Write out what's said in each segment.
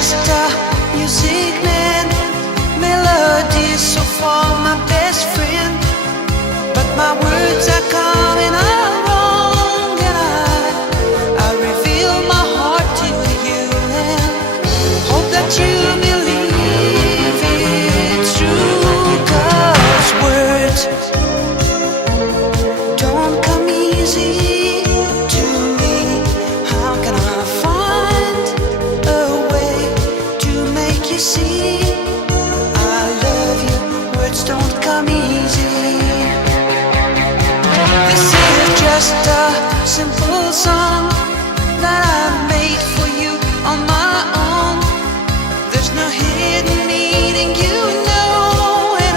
just a music man, melodies so far my best friend. But my words are coming out wrong, and I reveal my heart to you and hope that you believe it's true. 'Cause words don't come easy to me. How can I find a way to make you see I love you? Words don't come easy. This is just a simple song that I made for you on my own. There's no hidden meaning, you know. And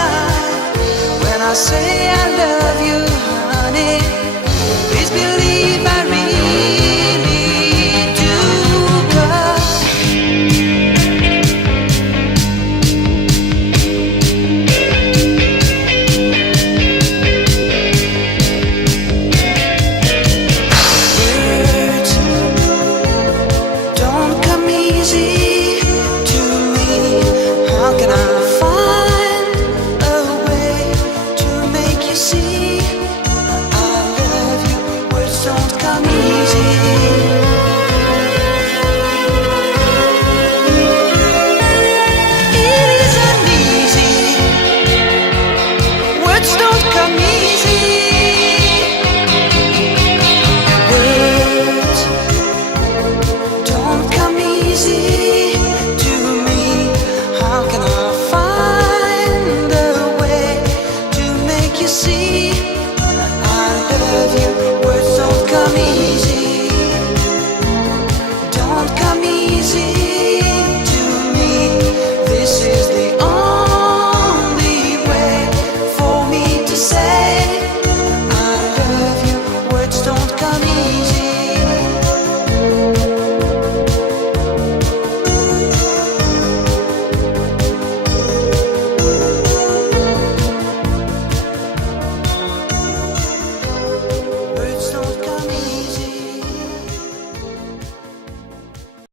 when I say I love you, honey, please believe I really do. 'Cause words don't come easy to me. How can I find a way to make you see I love you? Words don't come easy. It isn't easy. Words don't come easy. Words don't come easy to me. How can I find a way to make you see I love you? Words don't come easy.